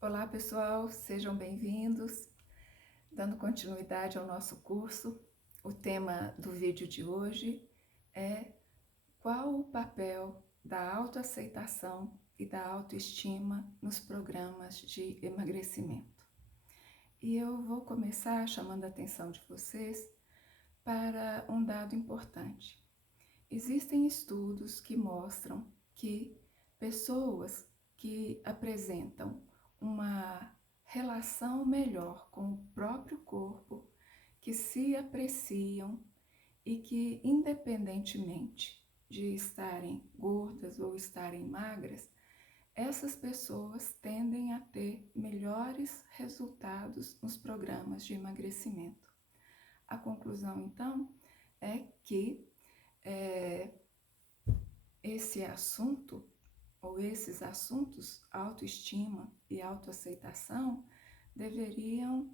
Olá pessoal, sejam bem-vindos. Dando continuidade ao nosso curso, o tema do vídeo de hoje é qual o papel da autoaceitação e da autoestima nos programas de emagrecimento. E eu vou começar chamando a atenção de vocês para um dado importante. Existem estudos que mostram que pessoas que apresentam uma relação melhor com o próprio corpo, que se apreciam e que, independentemente de estarem gordas ou estarem magras, essas pessoas tendem a ter melhores resultados nos programas de emagrecimento. A conclusão, então, é que esse assunto, ou esses assuntos, autoestima e autoaceitação, deveriam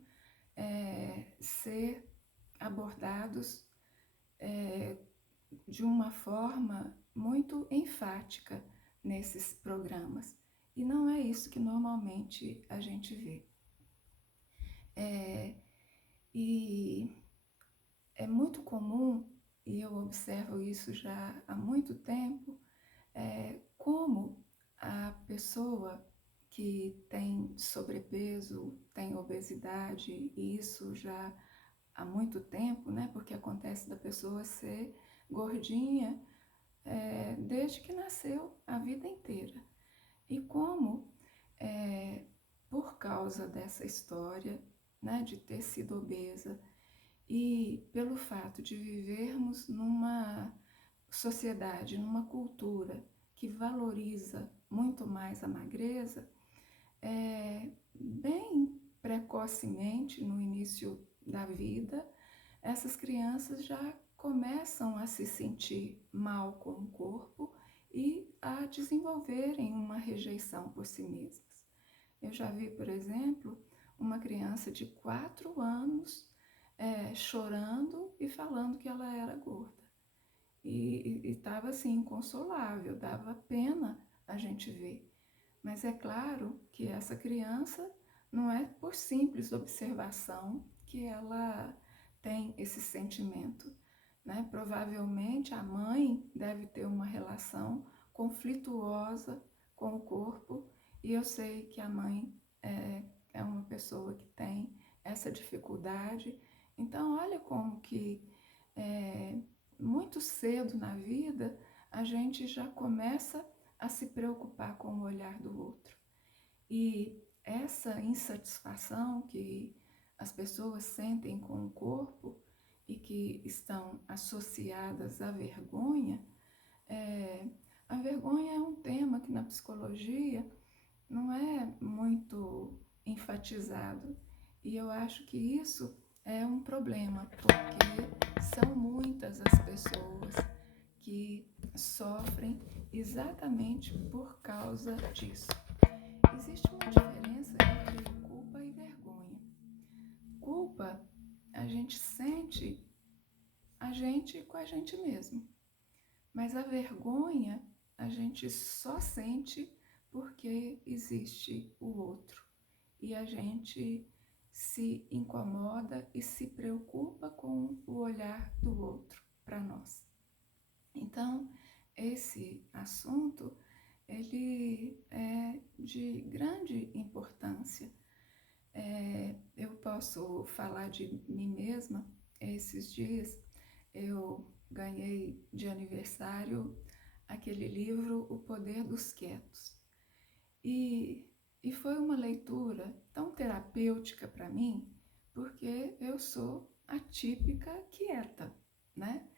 ser abordados de uma forma muito enfática nesses programas. E não é isso que normalmente a gente vê. E é muito comum, e eu observo isso já há muito tempo, como a pessoa que tem sobrepeso, tem obesidade, e isso já há muito tempo, né? Porque acontece da pessoa ser gordinha desde que nasceu, a vida inteira. E como, por causa dessa história, né, de ter sido obesa, e pelo fato de vivermos numa sociedade, numa cultura que valoriza muito mais a magreza, bem precocemente, no início da vida, essas crianças já começam a se sentir mal com o corpo e a desenvolverem uma rejeição por si mesmas. Eu já vi, por exemplo, uma criança de 4 anos chorando e falando que ela era gorda. E estava assim, inconsolável, dava pena a gente ver. Mas é claro que essa criança não é por simples observação que ela tem esse sentimento, né? Provavelmente a mãe deve ter uma relação conflituosa com o corpo, e eu sei que a mãe é uma pessoa que tem essa dificuldade. Então, olha como que muito cedo na vida a gente já começa a se preocupar com o olhar do outro. E essa insatisfação que as pessoas sentem com o corpo e que estão associadas à vergonha, a vergonha é um tema que na psicologia não é muito enfatizado. E eu acho que isso é um problema, porque são muitas as pessoas que sofrem exatamente por causa disso. Existe uma diferença entre culpa e vergonha. Culpa, a gente sente a gente com a gente mesmo. Mas a vergonha, a gente só sente porque existe o outro. E a gente se incomoda e se preocupa com o olhar do outro para nós. Então, esse assunto, ele é de grande importância. Eu posso falar de mim mesma. Esses dias eu ganhei de aniversário aquele livro O Poder dos Quietos. E foi uma leitura tão terapêutica para mim, porque eu sou a típica quieta, né?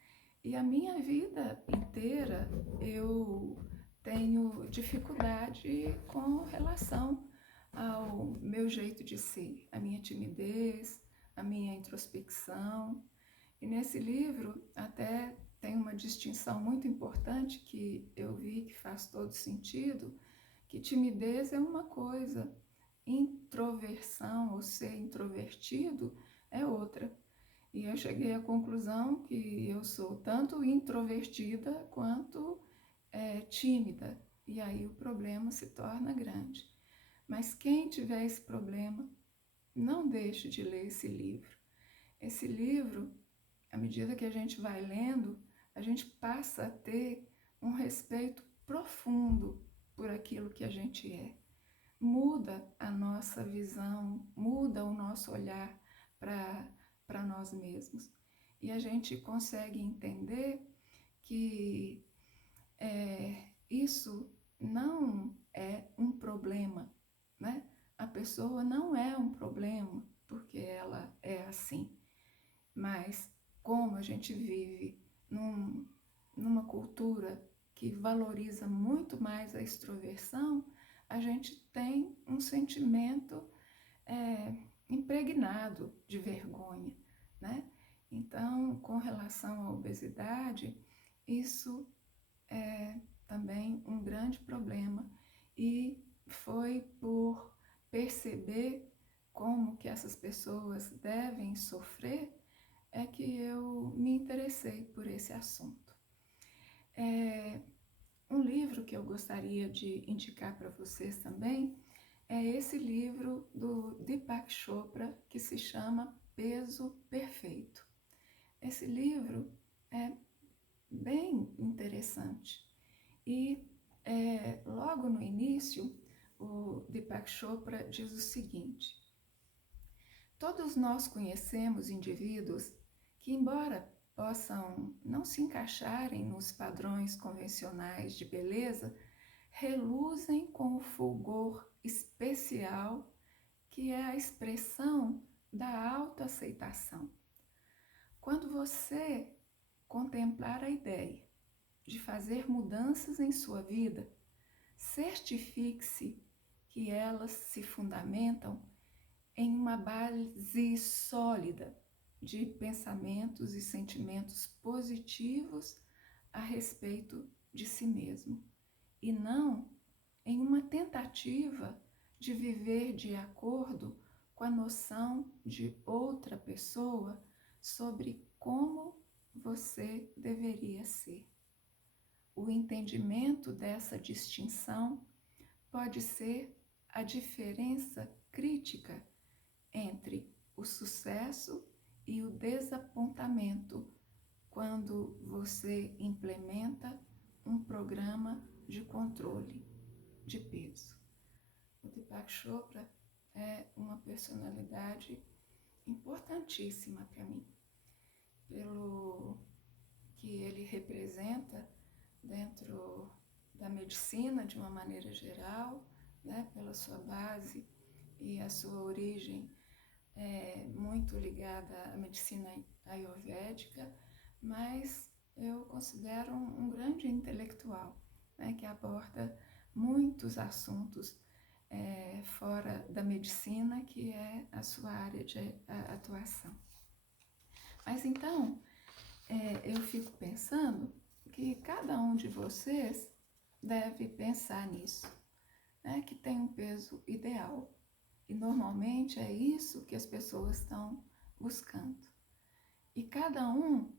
E a minha vida inteira eu tenho dificuldade com relação ao meu jeito de ser, a minha timidez, a minha introspecção. E nesse livro até tem uma distinção muito importante que eu vi que faz todo sentido, que timidez é uma coisa, introversão ou ser introvertido é outra. E eu cheguei à conclusão que eu sou tanto introvertida quanto tímida. E aí o problema se torna grande. Mas quem tiver esse problema, não deixe de ler esse livro. Esse livro, à medida que a gente vai lendo, a gente passa a ter um respeito profundo por aquilo que a gente é. Muda a nossa visão, muda o nosso olhar para nós mesmos. E a gente consegue entender que isso não é um problema, né? A pessoa não é um problema porque ela é assim, mas como a gente vive numa cultura que valoriza muito mais a extroversão, a gente tem um sentimento impregnado de vergonha, né? Então, com relação à obesidade, isso é também um grande problema e foi por perceber como que essas pessoas devem sofrer é que eu me interessei por esse assunto. Um livro que eu gostaria de indicar para vocês também é esse livro do Deepak Chopra, que se chama Peso Perfeito. Esse livro é bem interessante. E logo no início, o Deepak Chopra diz o seguinte: todos nós conhecemos indivíduos que, embora possam não se encaixarem nos padrões convencionais de beleza, reluzem com o fulgor especial que é a expressão da autoaceitação. Quando você contemplar a ideia de fazer mudanças em sua vida, certifique-se que elas se fundamentam em uma base sólida de pensamentos e sentimentos positivos a respeito de si mesmo, e não em uma tentativa de viver de acordo com a noção de outra pessoa sobre como você deveria ser. O entendimento dessa distinção pode ser a diferença crítica entre o sucesso e o desapontamento quando você implementa um programa de controle de peso. O Deepak Chopra é uma personalidade importantíssima para mim, pelo que ele representa dentro da medicina de uma maneira geral, né, pela sua base e a sua origem muito ligada à medicina ayurvédica, mas eu considero um grande intelectual, né, que aborda muitos assuntos fora da medicina, que é a sua área de atuação. Mas então, eu fico pensando que cada um de vocês deve pensar nisso, né, que tem um peso ideal. E normalmente é isso que as pessoas estão buscando. E cada um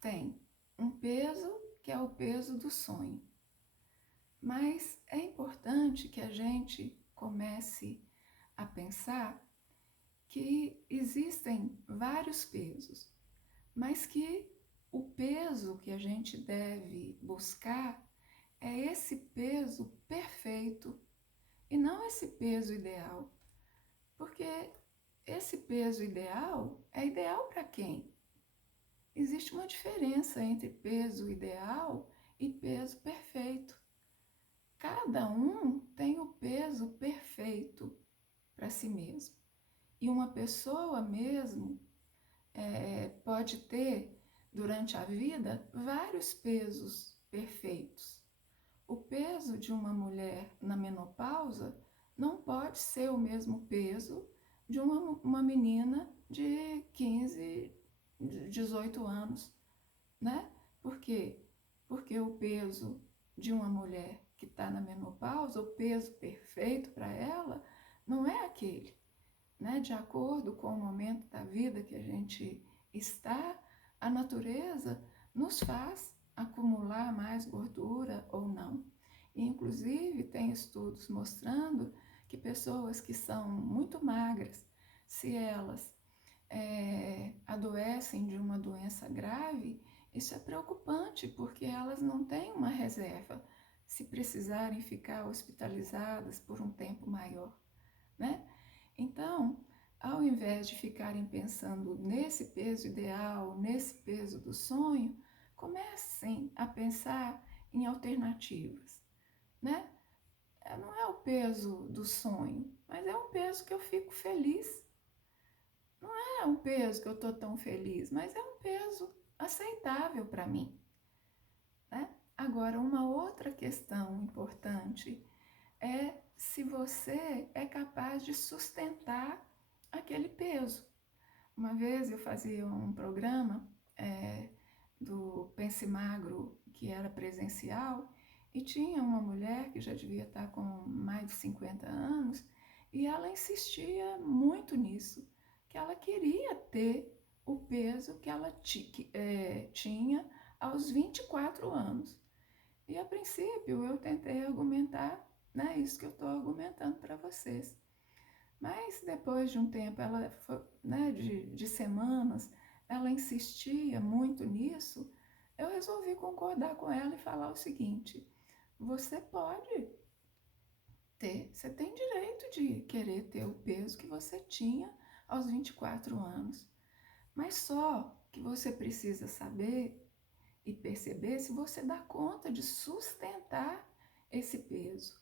tem um peso que é o peso do sonho. Mas é importante que a gente comece a pensar que existem vários pesos, mas que o peso que a gente deve buscar é esse peso perfeito e não esse peso ideal. Porque esse peso ideal é ideal para quem? Existe uma diferença entre peso ideal e peso perfeito. Cada um tem o peso perfeito para si mesmo. E uma pessoa mesmo pode ter, durante a vida, vários pesos perfeitos. O peso de uma mulher na menopausa não pode ser o mesmo peso de uma menina de 15, 18 anos, né? Por quê? Porque o peso de uma mulher que está na menopausa, o peso perfeito para ela, não é aquele, né? De acordo com o momento da vida que a gente está, a natureza nos faz acumular mais gordura ou não. Inclusive, tem estudos mostrando que pessoas que são muito magras, se elas adoecem de uma doença grave, isso é preocupante, porque elas não têm uma reserva se precisarem ficar hospitalizadas por um tempo maior, né? Então, ao invés de ficarem pensando nesse peso ideal, nesse peso do sonho, comecem a pensar em alternativas, né? Não é o peso do sonho, mas é um peso que eu fico feliz. Não é um peso que eu estou tão feliz, mas é um peso aceitável para mim, né? Agora, uma outra questão importante é se você é capaz de sustentar aquele peso. Uma vez eu fazia um programa do Pense Magro, que era presencial, e tinha uma mulher que já devia estar com mais de 50 anos, e ela insistia muito nisso, que ela queria ter o peso que ela tinha aos 24 anos. E a princípio eu tentei argumentar, né, isso que eu estou argumentando para vocês. Mas depois de um tempo, né, de semanas, ela insistia muito nisso, eu resolvi concordar com ela e falar o seguinte: você pode ter, você tem direito de querer ter o peso que você tinha aos 24 anos, mas só que você precisa saber e perceber se você dá conta de sustentar esse peso.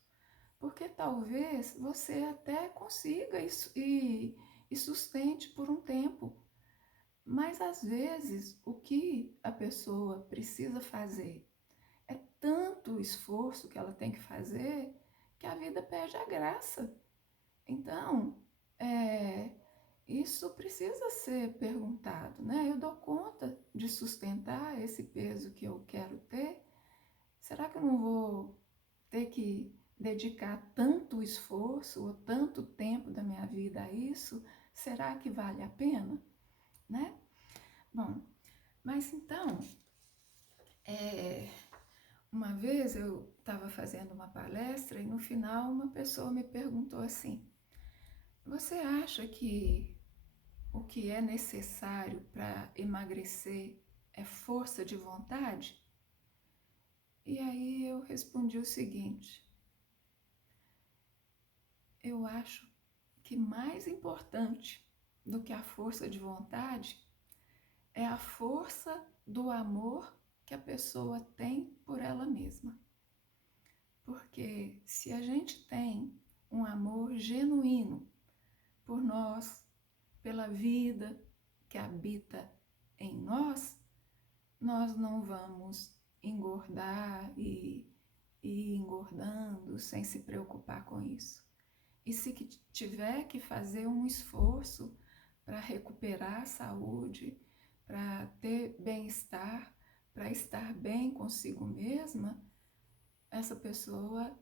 Porque talvez você até consiga isso e sustente por um tempo. Mas às vezes o que a pessoa precisa fazer é tanto esforço que ela tem que fazer que a vida perde a graça. Então, isso precisa ser perguntado, né? Eu dou conta de sustentar esse peso que eu quero ter? Será que eu não vou ter que dedicar tanto esforço ou tanto tempo da minha vida a isso? Será que vale a pena, né? Bom, mas então, uma vez eu estava fazendo uma palestra e no final uma pessoa me perguntou assim: você acha que o que é necessário para emagrecer é força de vontade? E aí eu respondi o seguinte: eu acho que mais importante do que a força de vontade é a força do amor que a pessoa tem por ela mesma. Porque se a gente tem um amor genuíno por nós, pela vida que habita em nós, nós não vamos engordar e ir engordando sem se preocupar com isso. E se tiver que fazer um esforço para recuperar a saúde, para ter bem-estar, para estar bem consigo mesma, essa pessoa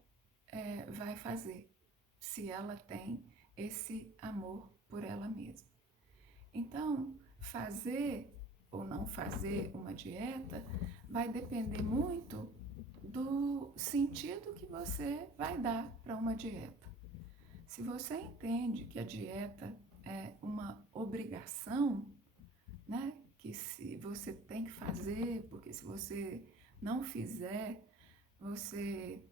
vai fazer, se ela tem esse amor por ela mesma. Então, fazer ou não fazer uma dieta vai depender muito do sentido que você vai dar para uma dieta. Se você entende que a dieta é uma obrigação, né, que se você tem que fazer, porque se você não fizer, você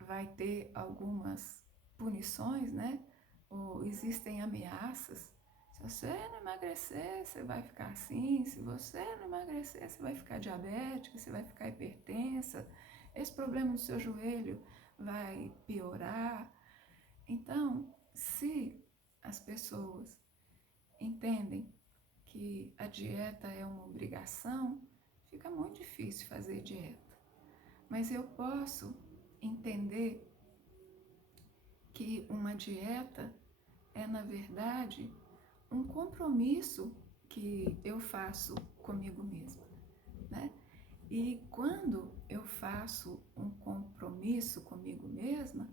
vai ter algumas punições, né? Ou existem ameaças. Se você não emagrecer, você vai ficar assim. Se você não emagrecer, você vai ficar diabética, você vai ficar hipertensa. Esse problema no seu joelho vai piorar. Então, se as pessoas entendem que a dieta é uma obrigação, fica muito difícil fazer dieta. Mas eu posso entender que uma dieta é, na verdade, um compromisso que eu faço comigo mesma, né? E quando eu faço um compromisso comigo mesma,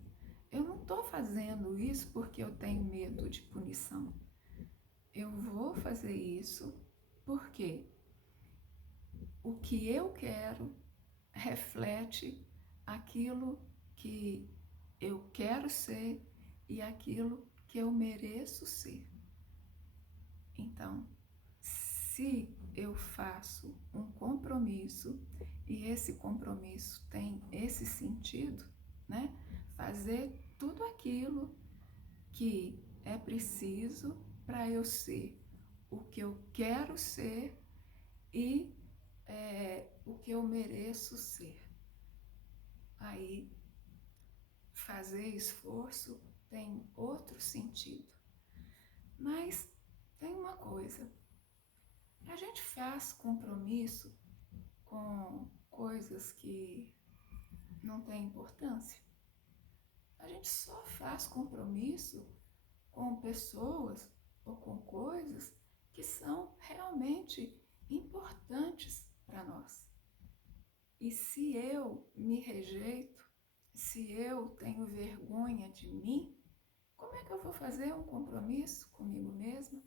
eu não estou fazendo isso porque eu tenho medo de punição. Eu vou fazer isso porque o que eu quero reflete aquilo que eu quero ser e aquilo que eu mereço ser. Então, se eu faço um compromisso e esse compromisso tem esse sentido, né? Fazer tudo aquilo que é preciso para eu ser o que eu quero ser e o que eu mereço ser. Aí, fazer esforço tem outro sentido. Mas tem uma coisa, a gente faz compromisso com coisas que não têm importância. A gente só faz compromisso com pessoas ou com coisas que são realmente importantes para nós. E se eu me rejeito, se eu tenho vergonha de mim, como é que eu vou fazer um compromisso comigo mesma?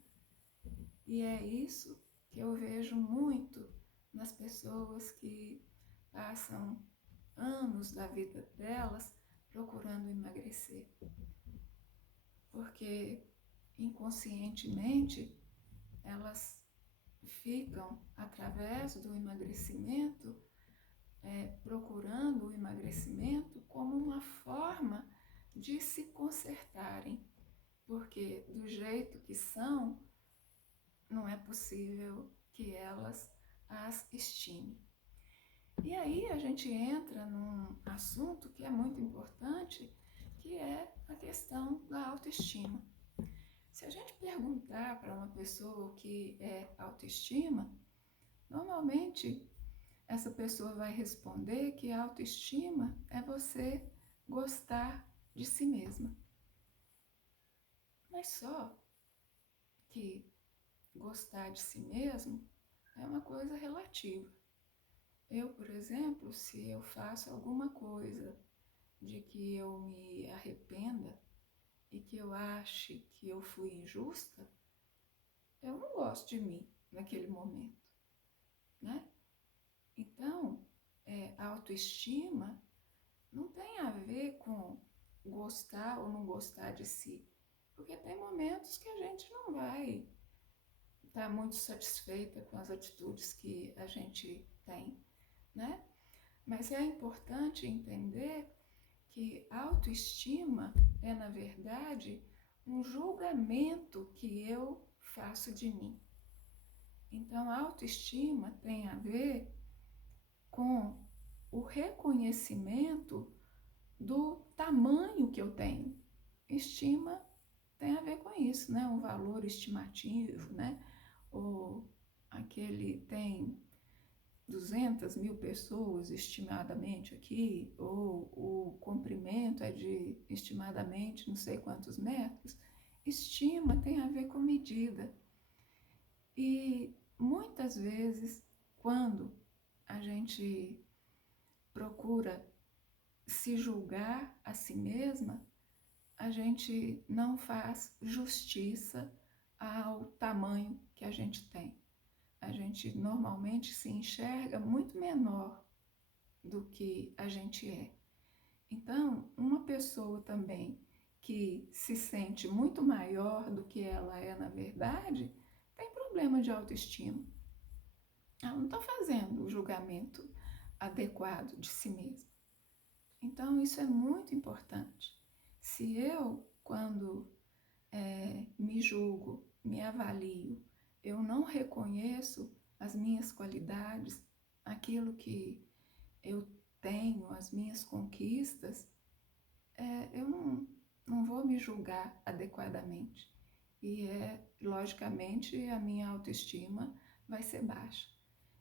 E é isso que eu vejo muito nas pessoas que passam anos da vida delas procurando emagrecer. Porque inconscientemente elas ficam, através do emagrecimento, procurando o emagrecimento como uma forma de se consertarem, porque do jeito que são, não é possível que elas as estimem. E aí a gente entra num assunto que é muito importante, que é a questão da autoestima. Se a gente perguntar para uma pessoa o que é autoestima, normalmente essa pessoa vai responder que a autoestima é você gostar de si mesma. Mas só que gostar de si mesmo é uma coisa relativa. Eu, por exemplo, se eu faço alguma coisa de que eu me arrependa e que eu ache que eu fui injusta, eu não gosto de mim naquele momento, né? Então, a autoestima não tem a ver com gostar ou não gostar de si, porque tem momentos que a gente não vai estar muito satisfeita com as atitudes que a gente tem, né? Mas é importante entender que autoestima é, na verdade, um julgamento que eu faço de mim. Então, a autoestima tem a ver com o reconhecimento do tamanho que eu tenho. Estima tem a ver com isso, né? Um valor estimativo, né? Ou aquele tem 200.000 pessoas estimadamente aqui, ou o comprimento é de estimadamente não sei quantos metros. Estima tem a ver com medida. E muitas vezes, quando a gente procura se julgar a si mesma, a gente não faz justiça ao tamanho que a gente tem. A gente normalmente se enxerga muito menor do que a gente é. Então, uma pessoa também que se sente muito maior do que ela é na verdade, tem problema de autoestima. Ela não está fazendo o julgamento adequado de si mesma. Então, isso é muito importante. Se eu, quando me julgo, me avalio, eu não reconheço as minhas qualidades, aquilo que eu tenho, as minhas conquistas, eu não vou me julgar adequadamente. E, logicamente, a minha autoestima vai ser baixa.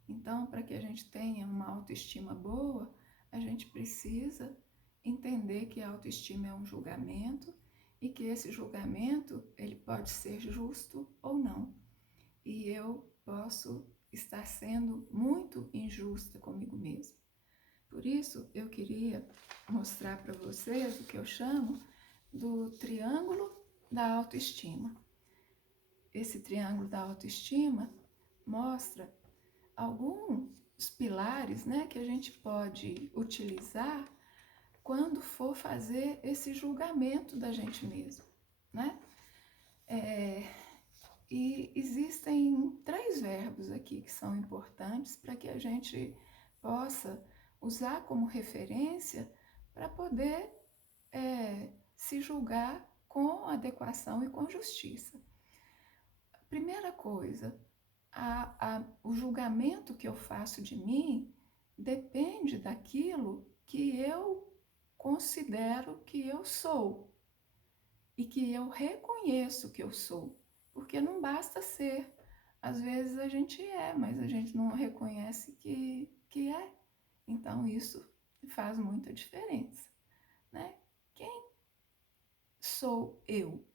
Então, para que a gente tenha uma autoestima boa, a gente precisa entender que a autoestima é um julgamento e que esse julgamento ele pode ser justo ou não. E eu posso estar sendo muito injusta comigo mesma. Por isso, eu queria mostrar para vocês o que eu chamo do triângulo da autoestima. Esse triângulo da autoestima mostra alguns pilares, né, que a gente pode utilizar quando for fazer esse julgamento da gente mesmo, né? E existem 3 verbos aqui que são importantes para que a gente possa usar como referência para poder se julgar com adequação e com justiça. Primeira coisa, o julgamento que eu faço de mim depende daquilo que eu considero que eu sou e que eu reconheço que eu sou, porque não basta ser. Às vezes a gente mas a gente não reconhece que é. Então isso faz muita diferença, né? Quem sou eu?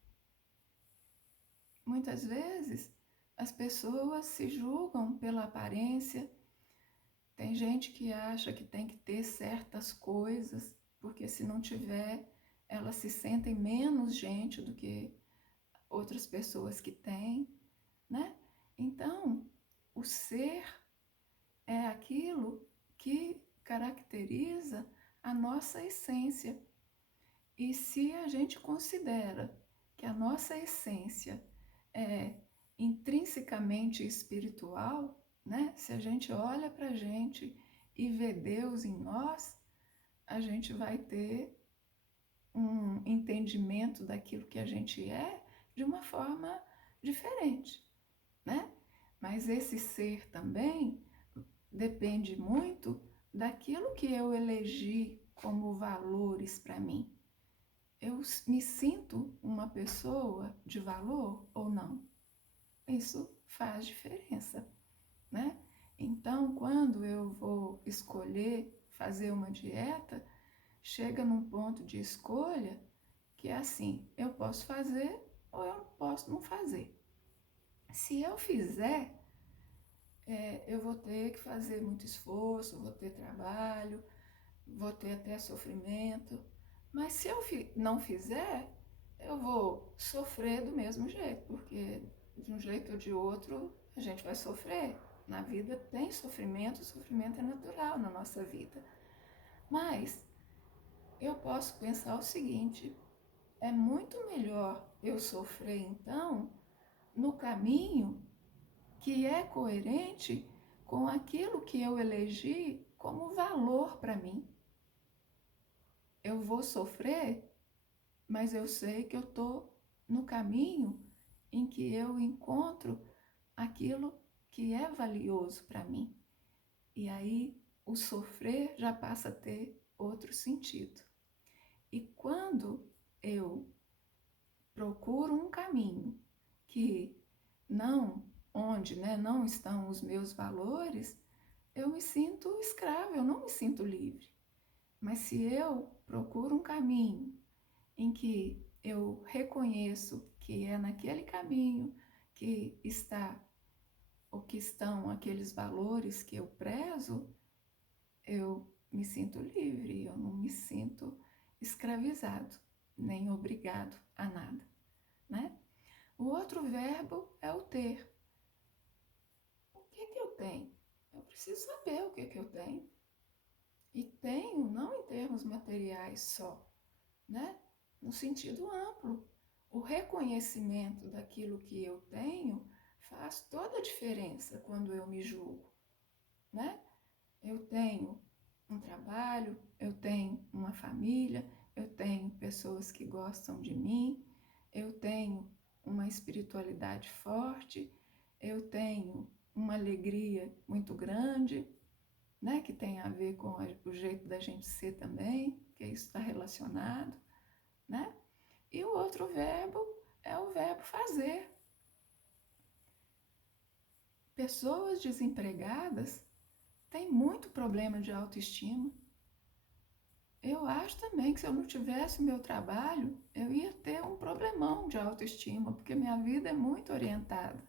Muitas vezes as pessoas se julgam pela aparência. Tem gente que acha que tem que ter certas coisas, porque se não tiver, elas se sentem menos gente do que outras pessoas que têm, né? Então, o ser é aquilo que caracteriza a nossa essência. E se a gente considera que a nossa essência é intrinsecamente espiritual, né? Se a gente olha para a gente e vê Deus em nós, a gente vai ter um entendimento daquilo que a gente é de uma forma diferente, né? Mas esse ser também depende muito daquilo que eu elegi como valores para mim. Eu me sinto uma pessoa de valor ou não? Isso faz diferença, né? Então, quando eu vou escolher fazer uma dieta, chega num ponto de escolha que é assim, eu posso fazer ou eu posso não fazer. Se eu fizer, eu vou ter que fazer muito esforço, vou ter trabalho, vou ter até sofrimento. Mas se eu não fizer, eu vou sofrer do mesmo jeito, porque de um jeito ou de outro a gente vai sofrer. Na vida tem sofrimento, o sofrimento é natural na nossa vida. Mas eu posso pensar o seguinte: é muito melhor eu sofrer então no caminho que é coerente com aquilo que eu elegi como valor para mim. Eu vou sofrer, mas eu sei que eu estou no caminho em que eu encontro aquilo que é valioso para mim. E aí o sofrer já passa a ter outro sentido. E quando eu procuro um caminho que onde não estão os meus valores, eu me sinto escrava, eu não me sinto livre. Mas se eu procuro um caminho em que eu reconheço que é naquele caminho que está ou que estão aqueles valores que eu prezo, eu me sinto livre, eu não me sinto escravizado, nem obrigado a nada, né? O outro verbo é o ter. O que que eu tenho? Eu preciso saber o que que eu tenho. E tenho não em termos materiais só, né? No sentido amplo. O reconhecimento daquilo que eu tenho faz toda a diferença quando eu me julgo, né? Eu tenho um trabalho, eu tenho uma família, eu tenho pessoas que gostam de mim, eu tenho uma espiritualidade forte, eu tenho uma alegria muito grande, né, que tem a ver com o jeito da gente ser também, que isso está relacionado, né? E o outro verbo é o verbo fazer. Pessoas desempregadas têm muito problema de autoestima. Eu acho também que se eu não tivesse o meu trabalho, eu ia ter um problemão de autoestima, porque minha vida é muito orientada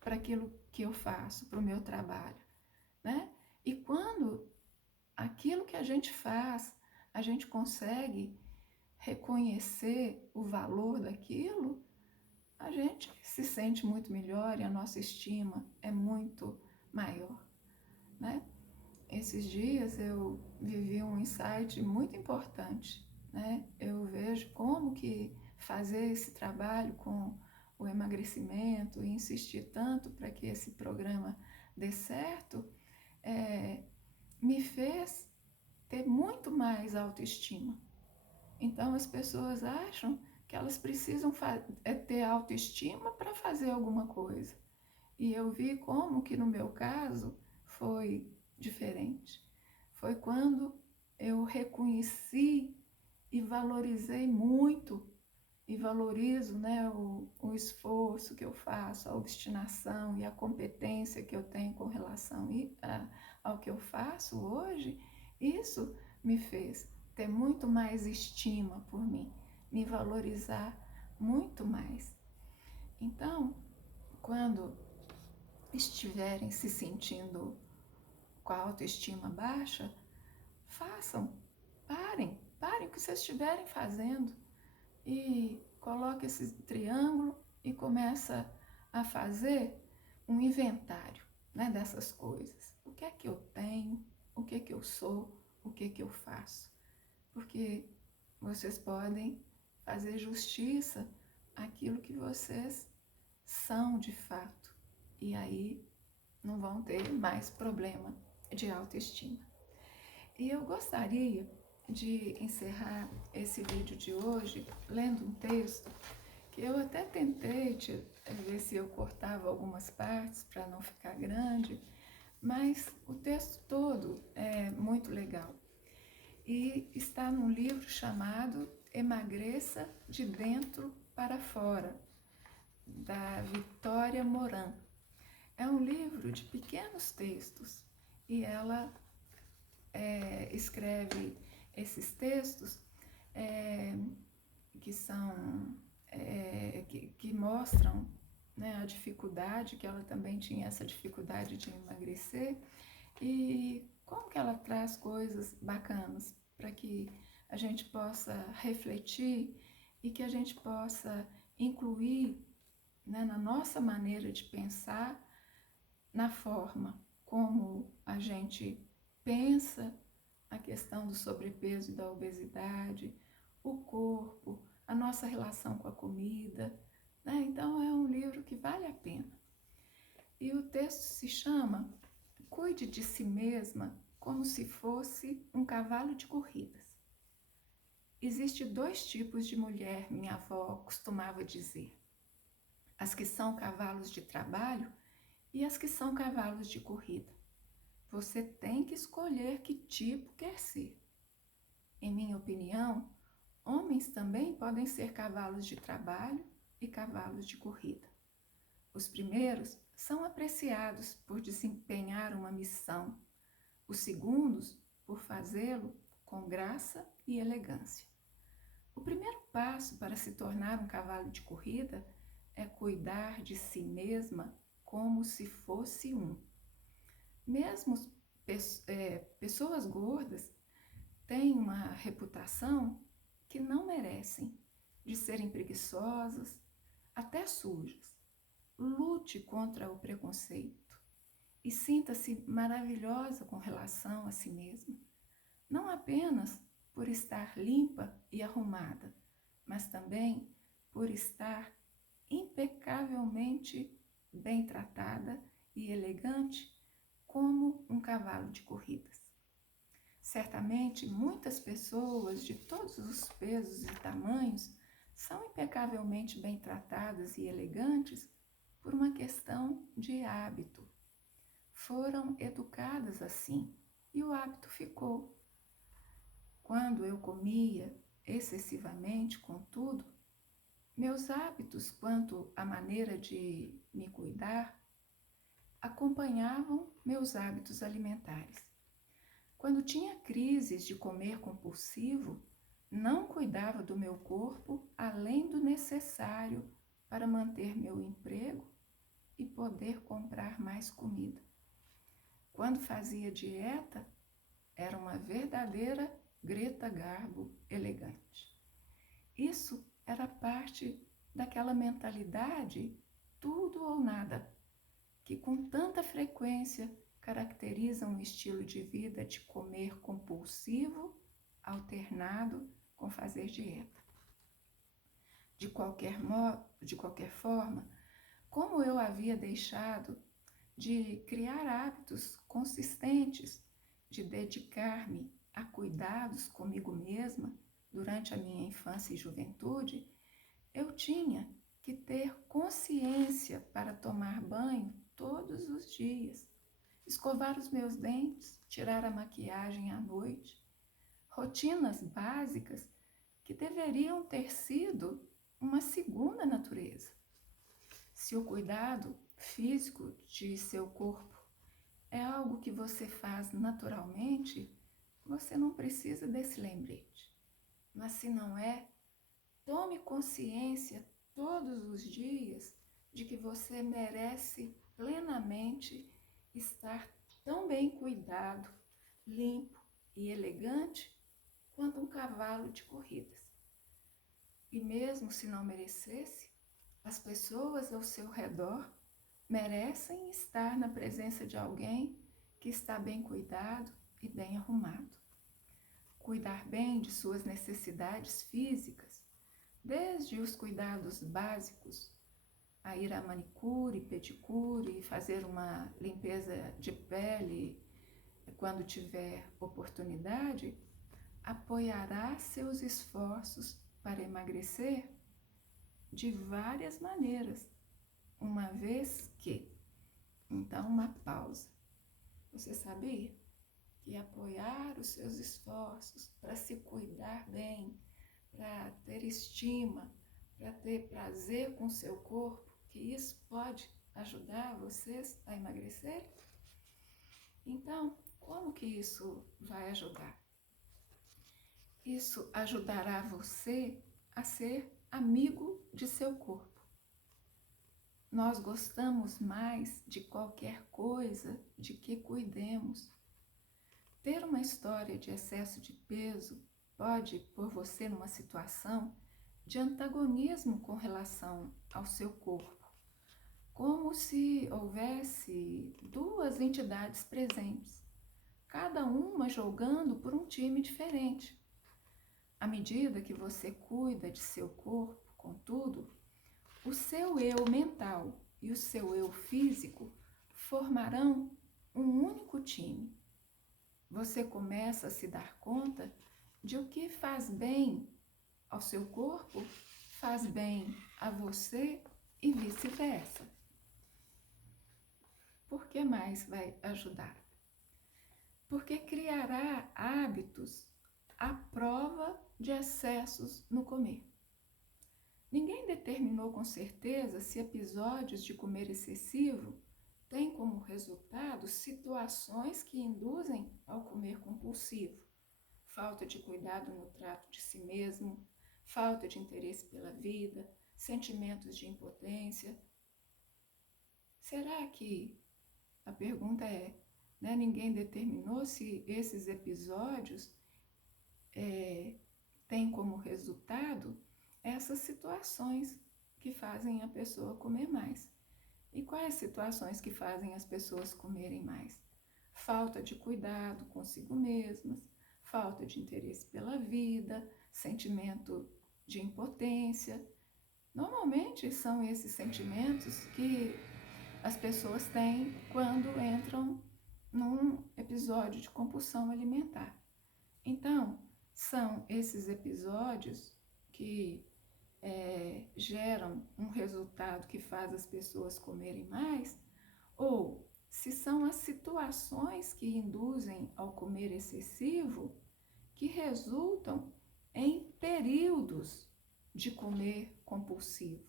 para aquilo que eu faço, para o meu trabalho, né? E quando aquilo que a gente faz, a gente consegue reconhecer o valor daquilo, a gente se sente muito melhor e a nossa estima é muito maior, né? esses dias eu vivi um insight muito importante, né? Eu vejo como que fazer esse trabalho com o emagrecimento e insistir tanto para que esse programa dê certo, me fez ter muito mais autoestima. Então as pessoas acham que elas precisam ter autoestima para fazer alguma coisa. E eu vi como que no meu caso foi diferente. Foi quando eu reconheci e valorizei muito, e valorizo, né, o esforço que eu faço, a obstinação e a competência que eu tenho com relação ao que eu faço hoje. Isso me fez ter muito mais estima por mim, me valorizar muito mais. Então, quando estiverem se sentindo com a autoestima baixa, façam, parem o que vocês estiverem fazendo e coloque esse triângulo e começa a fazer um inventário, né, dessas coisas. O que é que eu tenho? O que é que eu sou? O que é que eu faço? Porque vocês podem fazer justiça àquilo que vocês são de fato. E aí não vão ter mais problema de autoestima. E eu gostaria de encerrar esse vídeo de hoje lendo um texto que eu até tentei ver se eu cortava algumas partes para não ficar grande, mas o texto todo é muito legal. E está num livro chamado Emagreça de Dentro para Fora, da Vitória Moran. É um livro de pequenos textos e ela escreve esses textos que são que mostram, né, a dificuldade, que ela também tinha essa dificuldade de emagrecer, e como que ela traz coisas bacanas para que a gente possa refletir e que a gente possa incluir, né, na nossa maneira de pensar, na forma como a gente pensa a questão do sobrepeso e da obesidade, o corpo, a nossa relação com a comida, né? Então é um livro que vale a pena. E o texto se chama Cuide de si mesma como se fosse um cavalo de corridas. Existe 2 tipos de mulher, minha avó costumava dizer: as que são cavalos de trabalho e as que são cavalos de corrida. Você tem que escolher que tipo quer ser. Em minha opinião, homens também podem ser cavalos de trabalho e cavalos de corrida. Os primeiros são apreciados por desempenhar uma missão, os segundos por fazê-lo com graça e elegância. O primeiro passo para se tornar um cavalo de corrida é cuidar de si mesma como se fosse um. Mesmo pessoas gordas têm uma reputação que não merecem, de serem preguiçosas, até sujas. Lute contra o preconceito e sinta-se maravilhosa com relação a si mesma, não apenas por estar limpa e arrumada, mas também por estar impecavelmente bem tratada e elegante como um cavalo de corridas. Certamente, muitas pessoas de todos os pesos e tamanhos são impecavelmente bem tratadas e elegantes por uma questão de hábito. Foram educadas assim e o hábito ficou. Quando eu comia excessivamente, contudo, meus hábitos quanto à maneira de me cuidar acompanhavam meus hábitos alimentares. Quando tinha crises de comer compulsivo, não cuidava do meu corpo além do necessário para manter meu emprego e poder comprar mais comida. Quando fazia dieta, era uma verdadeira Greta Garbo elegante. Isso era parte daquela mentalidade tudo ou nada, que com tanta frequência caracterizam um estilo de vida de comer compulsivo, alternado com fazer dieta. De qualquer forma, como eu havia deixado de criar hábitos consistentes, de dedicar-me a cuidados comigo mesma durante a minha infância e juventude, eu tinha que ter consciência para tomar banho todos os dias, escovar os meus dentes, tirar a maquiagem à noite, rotinas básicas que deveriam ter sido uma segunda natureza. Se o cuidado físico de seu corpo é algo que você faz naturalmente, você não precisa desse lembrete. Mas se não é, tome consciência todos os dias de que você merece plenamente estar tão bem cuidado, limpo e elegante quanto um cavalo de corridas. E mesmo se não merecesse, as pessoas ao seu redor merecem estar na presença de alguém que está bem cuidado e bem arrumado. Cuidar bem de suas necessidades físicas, desde os cuidados básicos, a ir a manicure, pedicure, fazer uma limpeza de pele quando tiver oportunidade, apoiará seus esforços para emagrecer de várias maneiras, uma vez que, então, uma pausa. Você sabia que apoiar os seus esforços para se cuidar bem, para ter estima, para ter prazer com o seu corpo, que isso pode ajudar vocês a emagrecer? Então, como que isso vai ajudar? Isso ajudará você a ser amigo de seu corpo. Nós gostamos mais de qualquer coisa de que cuidemos. Ter uma história de excesso de peso pode pôr você numa situação de antagonismo com relação ao seu corpo, como se houvesse duas entidades presentes, cada uma jogando por um time diferente. À medida que você cuida de seu corpo, contudo, o seu eu mental e o seu eu físico formarão um único time. Você começa a se dar conta de o que faz bem ao seu corpo, faz bem a você e vice-versa. Por que mais vai ajudar? Porque criará hábitos à prova de excessos no comer. Ninguém determinou com certeza se episódios de comer excessivo têm como resultado situações que induzem ao comer compulsivo, falta de cuidado no trato de si mesmo, falta de interesse pela vida, sentimentos de impotência. Será que, a pergunta é, ninguém determinou se esses episódios têm como resultado essas situações que fazem a pessoa comer mais? E quais situações que fazem as pessoas comerem mais? Falta de cuidado consigo mesmas, falta de interesse pela vida, sentimento de impotência. Normalmente são esses sentimentos que as pessoas têm quando entram num episódio de compulsão alimentar. Então, são esses episódios que geram um resultado que faz as pessoas comerem mais, ou se são as situações que induzem ao comer excessivo que resultam em períodos de comer compulsivo.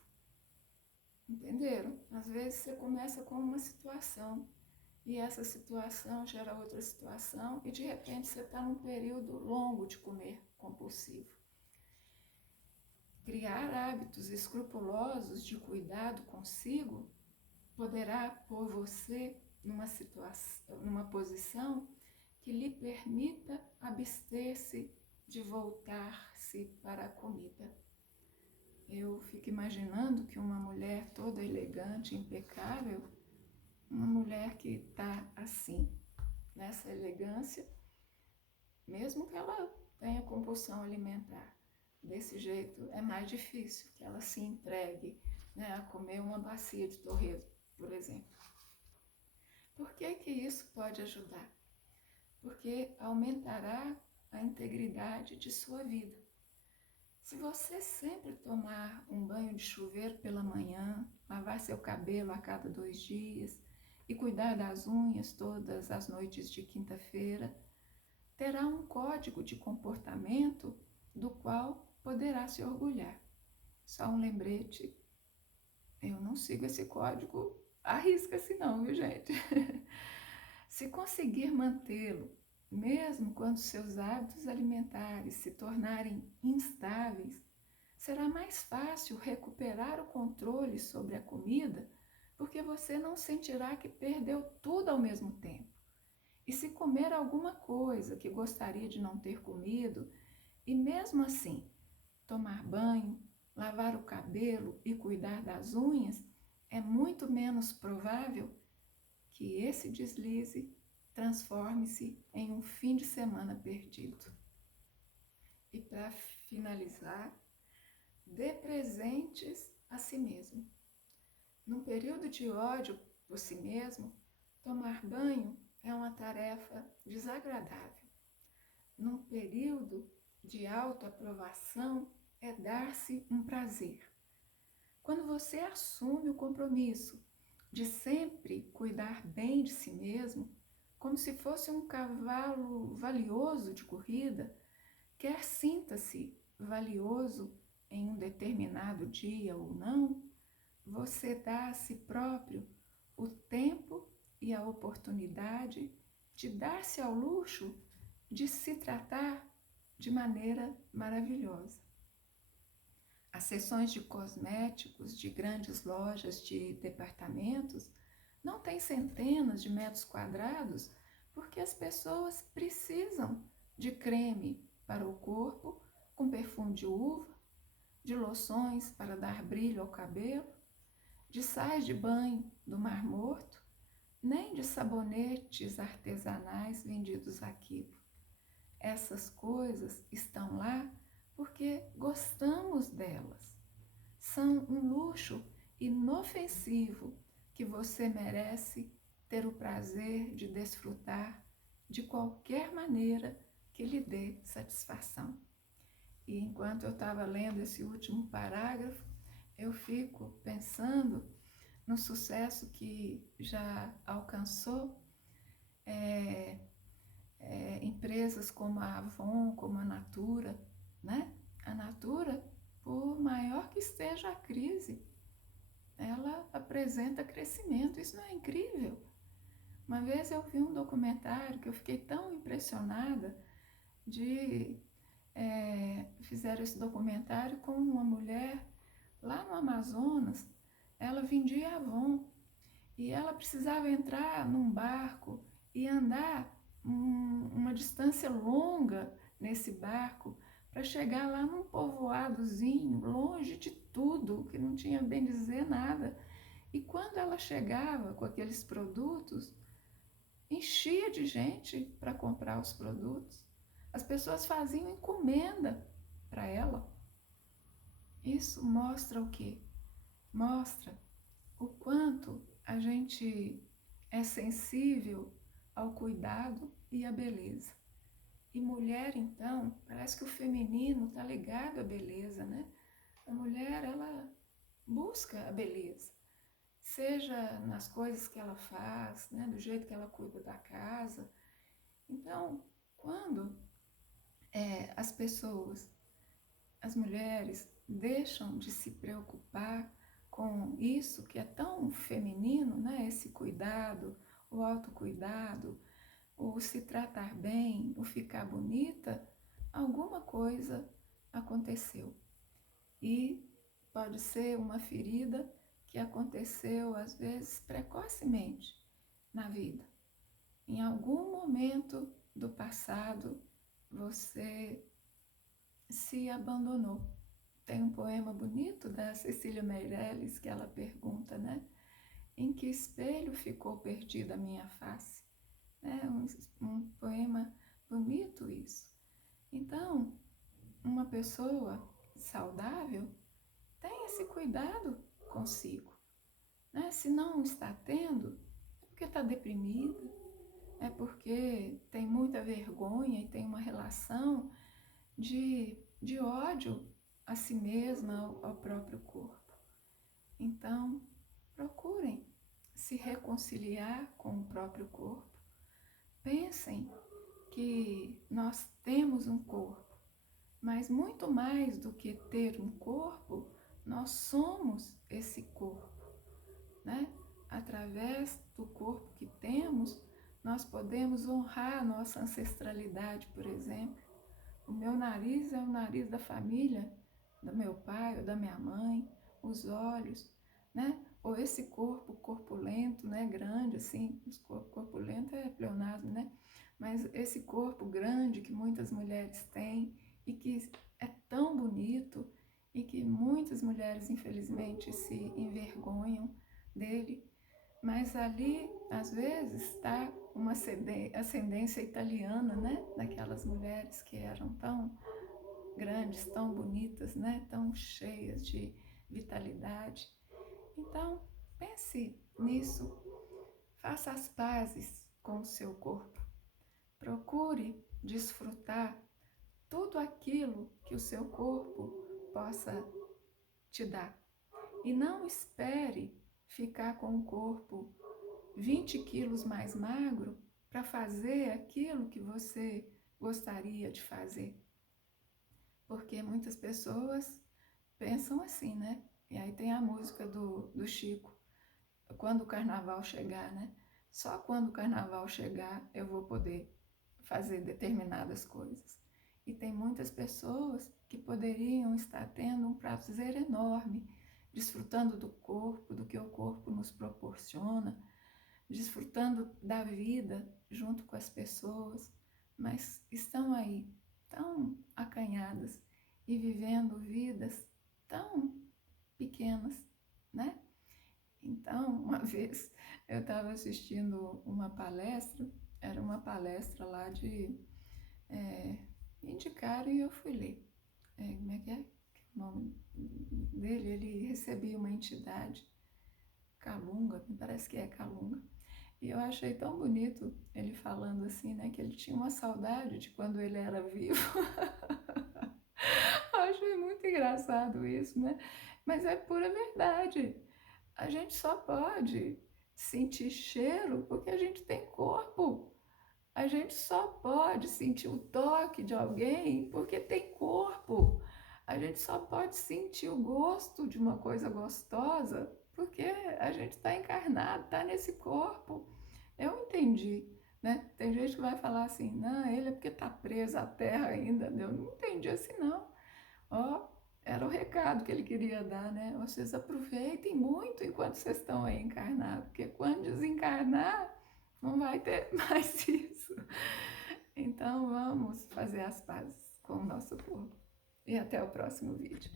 Entenderam? Às vezes você começa com uma situação e essa situação gera outra situação e de repente você está num período longo de comer compulsivo. Criar hábitos escrupulosos de cuidado consigo poderá pôr você numa posição que lhe permita abster-se de voltar-se para a comida. Eu fico imaginando que uma mulher toda elegante, impecável, uma mulher que está assim, nessa elegância, mesmo que ela tenha compulsão alimentar, desse jeito é mais difícil que ela se entregue, né, a comer uma bacia de torresmo, por exemplo. Por que que isso pode ajudar? Porque aumentará a integridade de sua vida. Se você sempre tomar um banho de chuveiro pela manhã, lavar seu cabelo a cada 2 dias e cuidar das unhas todas as noites de quinta-feira, terá um código de comportamento do qual poderá se orgulhar. Só um lembrete, eu não sigo esse código à risca assim não, viu gente? Se conseguir mantê-lo, mesmo quando seus hábitos alimentares se tornarem instáveis, será mais fácil recuperar o controle sobre a comida, porque você não sentirá que perdeu tudo ao mesmo tempo. E se comer alguma coisa que gostaria de não ter comido, e mesmo assim tomar banho, lavar o cabelo e cuidar das unhas, é muito menos provável que esse deslize transforme-se em um fim de semana perdido. E para finalizar, dê presentes a si mesmo. Num período de ódio por si mesmo, tomar banho é uma tarefa desagradável. Num período de autoaprovação, é dar-se um prazer. Quando você assume o compromisso de sempre cuidar bem de si mesmo, como se fosse um cavalo valioso de corrida, quer sinta-se valioso em um determinado dia ou não, você dá a si próprio o tempo e a oportunidade de dar-se ao luxo de se tratar de maneira maravilhosa. As seções de cosméticos de grandes lojas de departamentos não têm centenas de metros quadrados porque as pessoas precisam de creme para o corpo com perfume de uva, de loções para dar brilho ao cabelo, de sais de banho do Mar Morto, nem de sabonetes artesanais vendidos aqui. Essas coisas estão lá porque gostamos delas. São um luxo inofensivo que você merece ter o prazer de desfrutar de qualquer maneira que lhe dê satisfação. E enquanto eu estava lendo esse último parágrafo, eu fico pensando no sucesso que já alcançou empresas como a Avon, como a Natura, né? A Natura, por maior que esteja a crise, ela apresenta crescimento. Isso não é incrível? Uma vez eu vi um documentário que eu fiquei tão impressionada fizeram esse documentário com uma mulher lá no Amazonas. Ela vendia Avon e ela precisava entrar num barco e andar uma distância longa nesse barco para chegar lá num povoadozinho, longe de tudo, que não tinha bem dizer nada. E quando ela chegava com aqueles produtos, enchia de gente para comprar os produtos. As pessoas faziam encomenda para ela. Isso mostra o quê? Mostra o quanto a gente é sensível ao cuidado e à beleza. E mulher, então, parece que o feminino está ligado à beleza, né? A mulher, ela busca a beleza, seja nas coisas que ela faz, né? Do jeito que ela cuida da casa. Então, quando as pessoas, as mulheres, deixam de se preocupar com isso que é tão feminino, né? Esse cuidado, o autocuidado, o se tratar bem, o ficar bonita, alguma coisa aconteceu. E pode ser uma ferida que aconteceu, às vezes, precocemente na vida. Em algum momento do passado, você se abandonou. Tem um poema bonito da Cecília Meirelles que ela pergunta, né? em que espelho ficou perdida a minha face. É um poema bonito isso. Então, uma pessoa saudável tem esse cuidado consigo, né? Se não está tendo, é porque está deprimida, é porque tem muita vergonha e tem uma relação de ódio a si mesma, ao próprio corpo. Então, procurem se reconciliar com o próprio corpo. Pensem que nós temos um corpo, mas muito mais do que ter um corpo, nós somos esse corpo, né? Através do corpo que temos, nós podemos honrar a nossa ancestralidade, por exemplo. O meu nariz é o nariz da família, do meu pai ou da minha mãe, os olhos, né? Ou esse corpo corpulento, né? Grande, assim, corpulento é pleonasmo, né? Mas esse corpo grande que muitas mulheres têm e que é tão bonito e que muitas mulheres, infelizmente, se envergonham dele, mas ali, às vezes, está uma ascendência italiana, né? Daquelas mulheres que eram tão grandes, tão bonitas, né? Tão cheias de vitalidade. Então, pense nisso, faça as pazes com o seu corpo. Procure desfrutar tudo aquilo que o seu corpo possa te dar. E não espere ficar com o corpo 20 quilos mais magro para fazer aquilo que você gostaria de fazer. Porque muitas pessoas pensam assim, né? E aí tem a música do Chico, quando o carnaval chegar, né? Só quando o carnaval chegar eu vou poder fazer determinadas coisas. E tem muitas pessoas que poderiam estar tendo um prazer enorme, desfrutando do corpo, do que o corpo nos proporciona, desfrutando da vida junto com as pessoas, mas estão aí tão acanhadas e vivendo vidas tão pequenas, né? Então, uma vez eu estava assistindo uma palestra, era uma palestra lá de indicaram e eu fui ler. Como é que é? O nome dele, ele recebia uma entidade, Calunga, me parece que é Calunga. E eu achei tão bonito ele falando assim, né, que ele tinha uma saudade de quando ele era vivo. Eu achei muito engraçado isso, né? Mas é pura verdade. A gente só pode sentir cheiro porque a gente tem corpo. A gente só pode sentir o toque de alguém porque tem corpo. A gente só pode sentir o gosto de uma coisa gostosa porque a gente está encarnado, está nesse corpo. Eu entendi, né? Tem gente que vai falar assim, não, ele é porque está preso à terra ainda. Eu não entendi assim, não. Ó, era o recado que ele queria dar, né? Vocês aproveitem muito enquanto vocês estão aí encarnados, porque quando desencarnar, não vai ter mais isso. Então vamos fazer as pazes com o nosso corpo. E até o próximo vídeo.